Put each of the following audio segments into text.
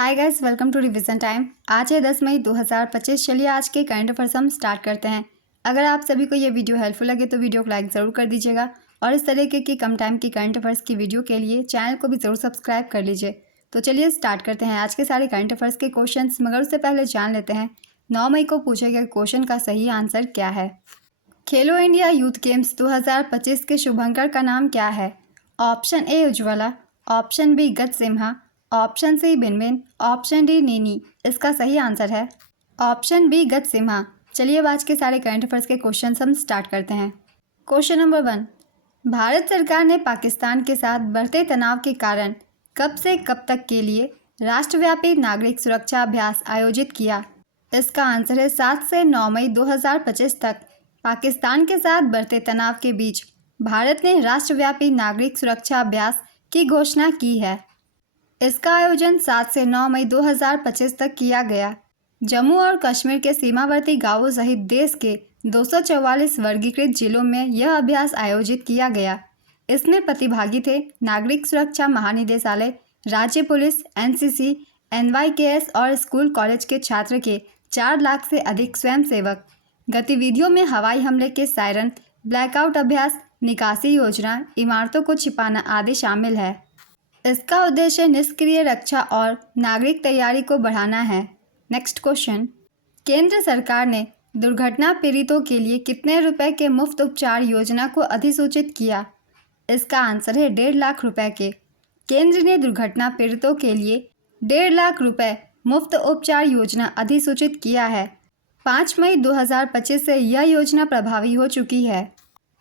Hi guys, welcome to revision time. आज है 10 मई 2025। चलिए आज के करंट अफेयर्स हम स्टार्ट करते हैं। अगर आप सभी को ये वीडियो हेल्पफुल लगे तो वीडियो को लाइक ज़रूर कर दीजिएगा और इस तरीके की कम टाइम की करंट अफेयर्स की वीडियो के लिए चैनल को भी ज़रूर सब्सक्राइब कर लीजिए। तो चलिए स्टार्ट करते हैं आज के सारे करंट अफेयर्स के क्वेश्चन। मगर उससे पहले जान लेते हैं 9 मई को पूछे गए क्वेश्चन का सही आंसर क्या है। खेलो इंडिया यूथ गेम्स 2025 के शुभंकर का नाम क्या है? Option A Ujjwala, option B गत सिम्हा, ऑप्शन सी बिनबिन, ऑप्शन डी नीनी। इसका सही आंसर है ऑप्शन बी गत सिम्हा। चलिए अब आज के सारे करंट अफेयर्स के क्वेश्चन हम स्टार्ट करते हैं। क्वेश्चन नंबर 1, भारत सरकार ने पाकिस्तान के साथ बढ़ते तनाव के कारण कब से कब तक के लिए राष्ट्रव्यापी नागरिक सुरक्षा अभ्यास आयोजित किया? इसका आंसर है 7 से 9 मई 2025 तक। पाकिस्तान के साथ बढ़ते तनाव के बीच भारत ने राष्ट्रव्यापी नागरिक सुरक्षा अभ्यास की घोषणा की है। इसका आयोजन 7 से 9 मई 2025 तक किया गया। जम्मू और कश्मीर के सीमावर्ती गांवों सहित देश के 244 वर्गीकृत जिलों में यह अभ्यास आयोजित किया गया। इसमें प्रतिभागी थे नागरिक सुरक्षा महानिदेशालय, राज्य पुलिस, एनसीसी, एनवाईकेएस और स्कूल कॉलेज के छात्र के 4 लाख से अधिक स्वयंसेवक। गतिविधियों में हवाई हमले के सायरन, ब्लैकआउट अभ्यास, निकासी योजना, इमारतों को छिपाना आदि शामिल है। इसका उद्देश्य निष्क्रिय रक्षा और नागरिक तैयारी को बढ़ाना है। नेक्स्ट क्वेश्चन, केंद्र सरकार ने दुर्घटना पीड़ितों के लिए कितने रुपए के मुफ्त उपचार योजना को अधिसूचित किया? इसका आंसर है 1.5 लाख रुपए के। केंद्र ने दुर्घटना पीड़ितों के लिए 1.5 लाख रुपए मुफ्त उपचार योजना अधिसूचित किया है। 5 मई 2025 से यह योजना प्रभावी हो चुकी है।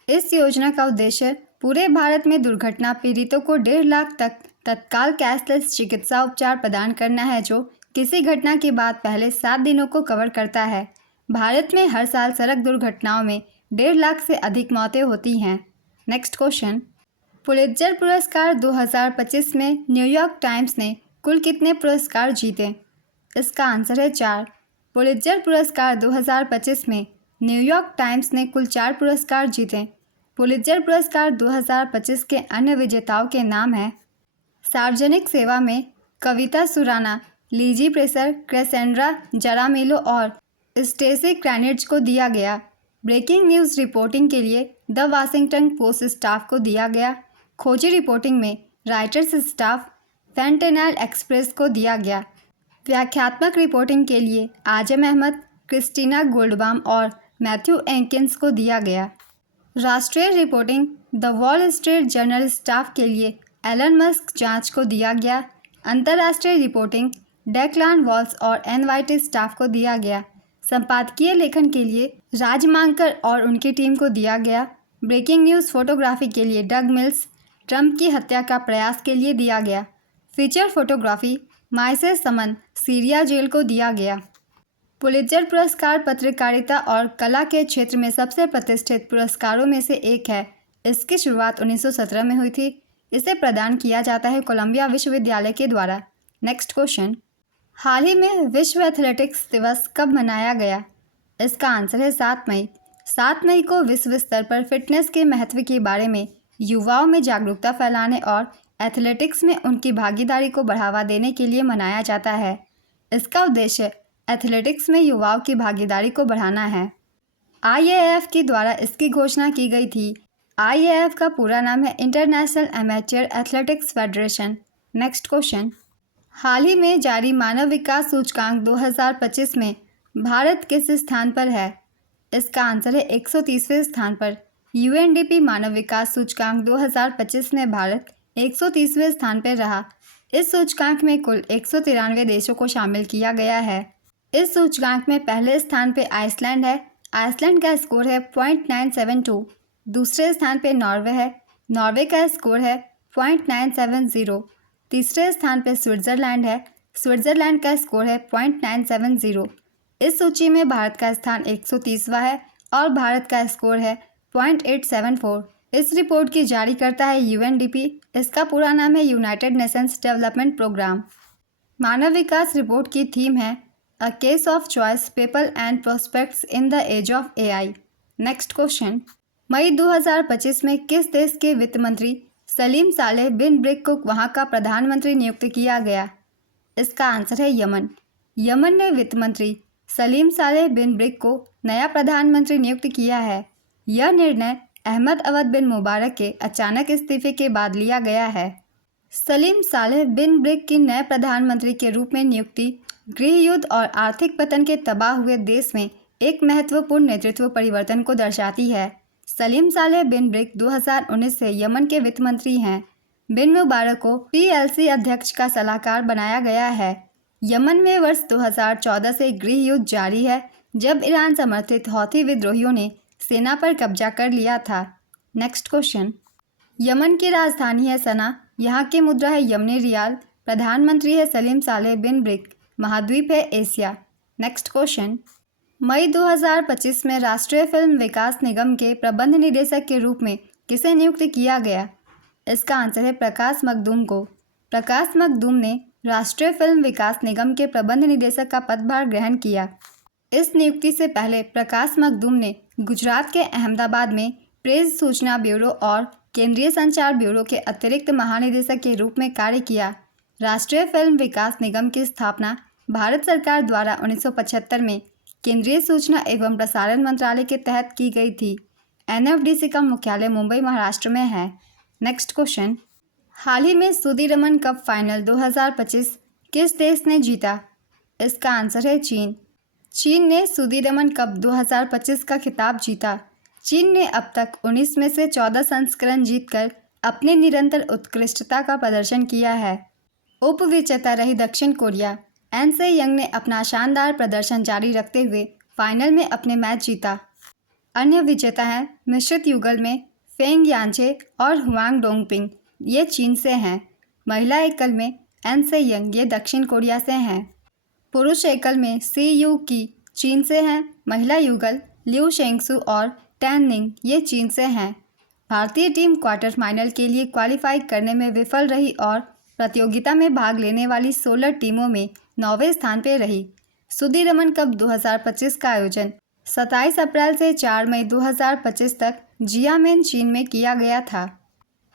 इस योजना का उद्देश्य पूरे भारत में दुर्घटना पीड़ितों को 1.5 लाख तक तत्काल कैशलेस चिकित्सा उपचार प्रदान करना है, जो किसी घटना के बाद पहले 7 दिनों को कवर करता है। भारत में हर साल सड़क दुर्घटनाओं में 1.5 लाख से अधिक मौतें होती हैं। नेक्स्ट क्वेश्चन, पुलित्जर पुरस्कार 2025 में न्यूयॉर्क टाइम्स ने कुल कितने पुरस्कार जीते? इसका आंसर है 4। पुलित्जर पुरस्कार 2025 में न्यूयॉर्क टाइम्स ने कुल 4 पुरस्कार जीते। पुलित्जर पुरस्कार 2025 के अन्य विजेताओं के नाम हैं सार्वजनिक सेवा में कविता सुराना, लीजी प्रेसर, क्रेसेंड्रा जरामिलो और स्टेसी क्रैनिड्स को दिया गया। ब्रेकिंग न्यूज़ रिपोर्टिंग के लिए द वाशिंगटन पोस्ट स्टाफ को दिया गया। खोजी रिपोर्टिंग में राइटर्स स्टाफ फेंटेनल एक्सप्रेस को दिया गया। व्याख्यात्मक रिपोर्टिंग के लिए आजम अहमद, क्रिस्टीना गोल्डबाम और मैथ्यू एंकिंस को दिया गया। राष्ट्रीय reporting the wall street journal staff के लिए एलन मस्क जांच को दिया गया। अंतर्राष्ट्रीय रिपोर्टिंग डेक्लान वॉल्स और एनवाईटी स्टाफ को दिया गया। संपादकीय लेखन के लिए राज मांकर और उनकी टीम को दिया गया। ब्रेकिंग न्यूज़ फोटोग्राफी के लिए डग मिल्स, ट्रंप की हत्या का प्रयास के लिए दिया गया। फीचर फोटोग्राफी माइसे समन, सीरिया जेल को दिया गया। पुलित्जर पुरस्कार पत्रकारिता और कला के क्षेत्र में सबसे प्रतिष्ठित पुरस्कारों में से एक है। इसकी शुरुआत 1917 में हुई थी। इसे प्रदान किया जाता है कोलंबिया विश्वविद्यालय के द्वारा। नेक्स्ट क्वेश्चन, हाल ही में विश्व एथलेटिक्स दिवस कब मनाया गया? इसका आंसर है 7 मई। 7 मई को विश्व स्तर पर फिटनेस के महत्व के बारे में युवाओं में जागरूकता फैलाने और एथलेटिक्स में उनकी भागीदारी को बढ़ावा देने के लिए मनाया जाता है। इसका उद्देश्य एथलेटिक्स में युवाओं की भागीदारी को बढ़ाना है। आईएएफ के द्वारा इसकी घोषणा की गई थी। आईएएफ का पूरा नाम है international amateur athletics federation. Next question, हाल ही में जारी मानव विकास सूचकांक 2025 में भारत किस स्थान पर है? इसका आंसर है 130वें स्थान पर। यूएनडीपी मानव विकास सूचकांक 2025 में भारत 130वें स्थान पर रहा। इस सूचकांक में कुल 193 देशों को शामिल किया गया है। इस सूचकांक में पहले स्थान पे आइसलैंड है। आइसलैंड का स्कोर है 0.972। दूसरे स्थान पे नॉर्वे है। नॉर्वे का स्कोर है 0.970। तीसरे स्थान पे स्विट्ज़रलैंड है। स्विट्ज़रलैंड का स्कोर है 0.970। इस सूची में भारत का स्थान 130वां है और भारत का स्कोर है 0.874। इस रिपोर्ट की जारी करता है यूएनडीपी। इसका पूरा नाम है यूनाइटेड नेशंस डेवलपमेंट प्रोग्राम। मानव विकास रिपोर्ट की थीम है a case of choice, people and prospects in the age of AI. Next question, मई 2025 में किस देश के वित्त मंत्री सलीम सालेह बिन ब्रिक को वहां का प्रधानमंत्री नियुक्त किया गया? इसका आंसर है यमन। यमन ने वित्त मंत्री सलीम सालेह बिन ब्रिक को नया प्रधानमंत्री नियुक्त किया है। यह निर्णय अहमद अवद बिन मुबारक के अचानक इस्तीफे के बाद लिया गया है। सलीम सालेह बिन ब्रिक की नए प्रधानमंत्री के रूप में नियुक्ति गृह युद्ध और आर्थिक पतन के तबाह हुए देश में एक महत्वपूर्ण नेतृत्व परिवर्तन को दर्शाती है। सलीम सालेह बिन ब्रिक 2019 से यमन के वित्त मंत्री हैं। बिन मुबारक को पीएलसी अध्यक्ष का सलाहकार बनाया गया है। यमन में वर्ष 2014 से गृह युद्ध जारी है, जब ईरान समर्थित हौथी विद्रोहियों ने सेना पर कब्जा कर लिया था। Next question. यमन की राजधानी है सना, यहाँ की मुद्रा है यमनी रियाल, प्रधानमंत्री है सलीम सालेह बिन ब्रिक, महाद्वीप है एशिया। Next question. मई 2025 में राष्ट्रीय फिल्म विकास निगम के प्रबंध निदेशक के रूप में किसे नियुक्त किया गया? इसका आंसर है प्रकाश मखदूम को। प्रकाश मखदूम ने राष्ट्रीय फिल्म विकास निगम के प्रबंध निदेशक का पदभार ग्रहण किया। इस नियुक्ति से पहले प्रकाश मखदूम ने गुजरात के अहमदाबाद में प्रेस सूचना ब्यूरो और केंद्रीय संचार ब्यूरो के अतिरिक्त महानिदेशक के रूप में कार्य किया। राष्ट्रीय फिल्म विकास निगम की स्थापना भारत सरकार द्वारा 1975 में केंद्रीय सूचना एवं प्रसारण मंत्रालय के तहत की गई थी। एनएफडीसी का मुख्यालय मुंबई, महाराष्ट्र में है। Next question. हाल ही में सुदीरमन कप फाइनल 2025 किस देश ने जीता? इसका आंसर है चीन। चीन ने सुदीरमन कप 2025 का खिताब जीता। चीन ने अब तक 19 में से 14 संस्करण जीतकर अपनी निरंतर उत्कृष्टता का प्रदर्शन किया है। उपविजेता रही दक्षिण कोरिया। एन से यंग ने अपना शानदार प्रदर्शन जारी रखते हुए फाइनल में अपने मैच जीता। अन्य विजेता हैं मिश्रित युगल में फेंग यांचे और हुआंग डोंगपिंग, ये चीन से हैं। महिला एकल में एन से यंग, ये दक्षिण कोरिया से हैं। पुरुष एकल में सी यू की चीन से हैं। महिला युगल लिू शेंगसू और टैन निंग, ये चीन से हैं। भारतीय टीम क्वार्टर फाइनल के लिए क्वालिफाई करने में विफल रही और प्रतियोगिता में भाग लेने वाली 16 टीमों में 9वें स्थान पर रही। सुदीरमन कप 2025 का आयोजन 27 अप्रैल से 4 मई 2025 तक जियामेन, चीन में किया गया था।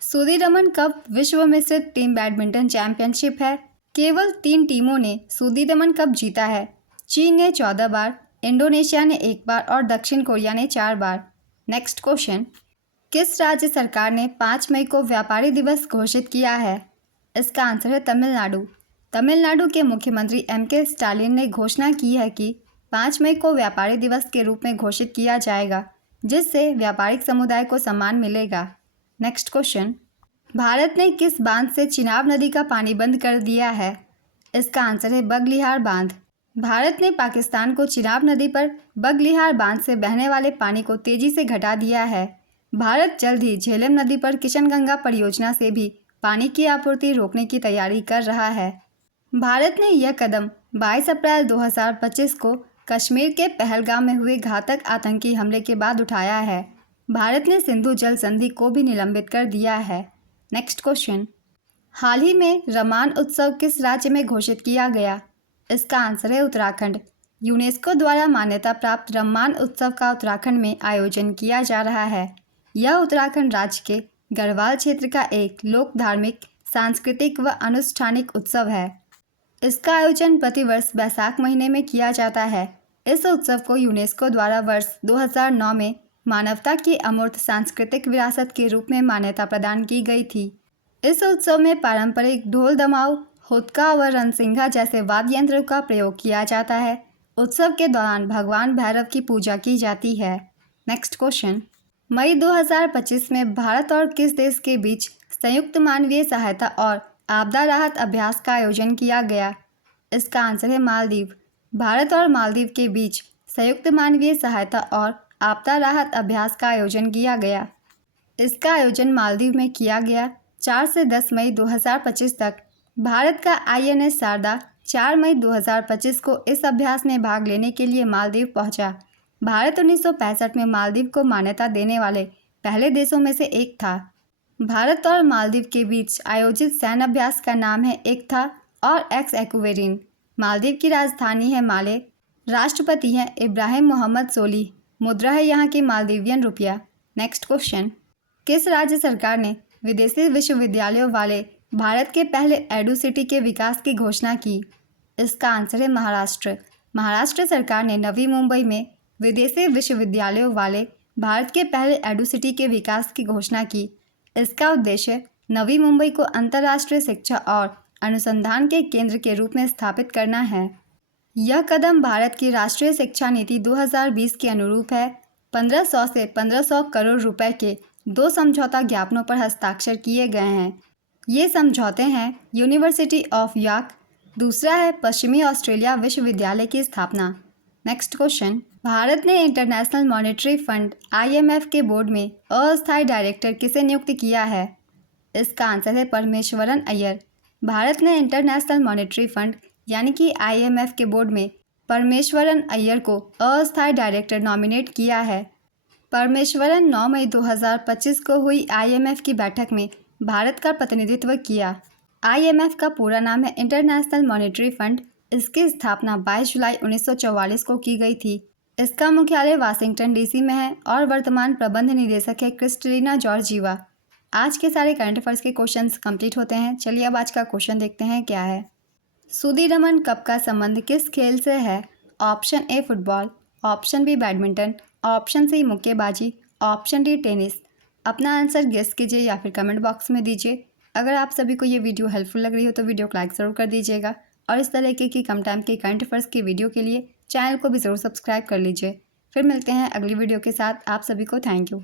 सुदीरमन कप विश्व मिश्रित टीम बैडमिंटन चैंपियनशिप है। केवल 3 टीमों ने सुदीरमन कप जीता है। चीन ने 14 बार, इंडोनेशिया ने 1 बार और दक्षिण कोरिया ने 4 बार। Next question. किस राज्य सरकार ने 5 मई को व्यापारी दिवस घोषित किया है? इसका आंसर है तमिलनाडु। तमिलनाडु के मुख्यमंत्री एम.के. स्टालिन ने घोषणा की है कि 5 मई को व्यापारी दिवस के रूप में घोषित किया जाएगा, जिससे व्यापारिक समुदाय को सम्मान मिलेगा। Next question. भारत ने किस बांध से चिनाब नदी का पानी बंद कर दिया है? इसका आंसर है बगलिहार बांध। भारत ने पाकिस्तान को चिनाब नदी पर बगलिहार बांध से बहने वाले पानी को तेजी से घटा दिया है। भारत जल्द ही झेलम नदी पर किशनगंगा परियोजना से भी पानी की आपूर्ति रोकने की तैयारी कर रहा है। भारत ने यह कदम 22 अप्रैल 2025 को कश्मीर के पहलगाम में हुए घातक आतंकी हमले के बाद उठाया है। भारत ने सिंधु जल संधि को भी निलंबित कर दिया है। Next question. हाल ही में रमान उत्सव किस राज्य में घोषित किया गया? इसका आंसर है उत्तराखंड। यूनेस्को द्वारा मान्यता प्राप्त रमान उत्सव का उत्तराखंड में आयोजन किया जा रहा है। यह उत्तराखंड राज्य के गढ़वाल क्षेत्र का एक लोक धार्मिक, सांस्कृतिक व अनुष्ठानिक उत्सव है। इसका आयोजन प्रतिवर्ष बैसाख महीने में किया जाता है। इस उत्सव को यूनेस्को द्वारा वर्ष 2009 में मानवता की अमूर्त सांस्कृतिक विरासत के रूप में मान्यता प्रदान की गई थी। इस उत्सव में पारंपरिक ढोल दमाऊ, हुदका व रणसिंघा जैसे वाद्य यंत्रों का प्रयोग किया जाता है। उत्सव के दौरान भगवान भैरव की पूजा की जाती है। Next question. मई 2025 में भारत और किस देश के बीच संयुक्त मानवीय सहायता और आपदा राहत अभ्यास का आयोजन किया गया? इसका आंसर है मालदीव। भारत और मालदीव के बीच संयुक्त मानवीय सहायता और आपदा राहत अभ्यास का आयोजन किया गया। इसका आयोजन मालदीव में किया गया। 4 से 10 मई 2025 तक भारत का INS शारदा 4 मई 2025 को इस अभ्यास में भाग लेने के लिए मालदीव पहुंचा। भारत 1965 में मालदीव को मान्यता देने वाले पहले देशों में से एक था। भारत और मालदीव के बीच आयोजित सैन्य अभ्यास का नाम है एकथा और एक्स एक्वेरिन। मालदीव की राजधानी है माले। राष्ट्रपति हैं इब्राहिम मोहम्मद सोलिह। मुद्रा है यहाँ की मालदीवियन रुपया। Next question. किस राज्य सरकार ने विदेशी विश्वविद्यालयों वाले भारत के पहले एडू सिटी के विकास की घोषणा की? इसका आंसर है महाराष्ट्र। महाराष्ट्र सरकार ने नवी मुंबई में विदेशी विश्वविद्यालयों वाले भारत के पहले एडू सिटी के विकास की घोषणा की। इसका उद्देश्य नवी मुंबई को अंतर्राष्ट्रीय शिक्षा और अनुसंधान के केंद्र के रूप में स्थापित करना है। यह कदम भारत की राष्ट्रीय शिक्षा नीति 2020 के अनुरूप है। 1500 से 1500 करोड़ रुपए के 2 समझौता ज्ञापनों पर हस्ताक्षर किए गए हैं। ये समझौते हैं यूनिवर्सिटी ऑफ यॉर्क, दूसरा है पश्चिमी ऑस्ट्रेलिया विश्वविद्यालय की स्थापना। नेक्स्ट क्वेश्चन, भारत ने इंटरनेशनल मॉनेटरी फंड IMF के बोर्ड में अस्थायी डायरेक्टर किसे नियुक्त किया है? इसका आंसर है परमेश्वरन अय्यर। भारत ने इंटरनेशनल मॉनेटरी फंड यानी कि IMF के बोर्ड में परमेश्वरन अय्यर को अस्थायी डायरेक्टर नॉमिनेट किया है। परमेश्वरन 9 मई 2025 को हुई IMF की बैठक में भारत का प्रतिनिधित्व किया। IMF का पूरा नाम है इंटरनेशनल मॉनेटरी फंड। इसकी स्थापना 22 जुलाई 1944 को की गई थी। इसका मुख्यालय वाशिंगटन DC में है और वर्तमान प्रबंध निदेशक है क्रिस्टलिना जॉर्जीवा। आज के सारे करंट अफेयर्स के क्वेश्चंस कंप्लीट होते हैं। चलिए अब आज का क्वेश्चन देखते हैं क्या है। सुदीरमन कप का संबंध किस खेल से है? Option A football, option B badminton, option C मुक्केबाजी, ऑप्शन डी टेनिस। अपना आंसर गेस कीजिए या फिर कमेंट बॉक्स में दीजिए। अगर आप सभी को ये वीडियो हेल्पफुल लग रही हो तो वीडियो को लाइक ज़रूर कर दीजिएगा और इस तरीके की कम टाइम के करंट अफेयर्स की वीडियो के लिए चैनल को भी ज़रूर सब्सक्राइब कर लीजिए। फिर मिलते हैं अगली वीडियो के साथ। आप सभी को थैंक यू।